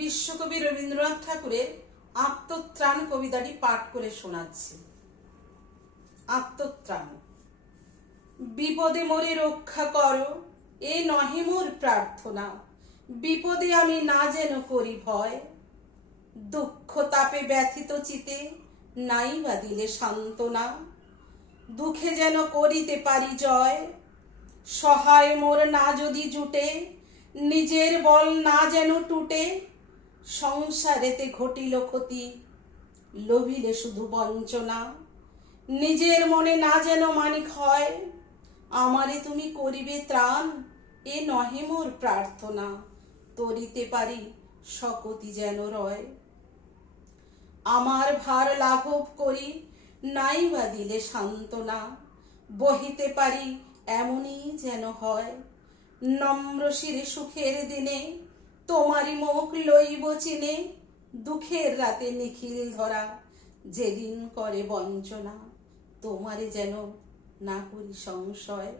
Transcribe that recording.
বিশ্বকবি রবীন্দ্রনাথ ঠাকুরের আত্মত্রাণ কবিতাটি পাঠ করে শোনাচ্ছি। আত্মত্রাণ। বিপদে মোরে রক্ষা করো, এ নহে মোর প্রার্থনা। বিপদে আমি না যেন করি ভয়, দুঃখ তাপে ব্যথিত চিতে নাই বা দিলে সান্ত্বনা। দুঃখে যেন করিতে পারি জয়, সহায় মোর না যদি জুটে, নিজের বল না যেন টুটে। সংসারেতে ঘটিল ক্ষতি, লোভিলে শুধু বঞ্চনা। নিজের মনে না যেন মানি ক্ষয়, আমারে তুমি করিবে ত্রাণ, এ নহে মোর প্রার্থনা। তরিতে পারি শকতি যেন রয়, আমার ভার লাঘব করি নাই বা দিলে সান্ত্বনা। বহিতে পারি এমনই যেন হয়, নম্র শিরে সুখের দিনে তোমারই মুখ লইব চিনে। দুঃখের রাতে নিখিল ধরা, যেদিন করে বঞ্চনা, তোমারে যেন না করি সংশয়।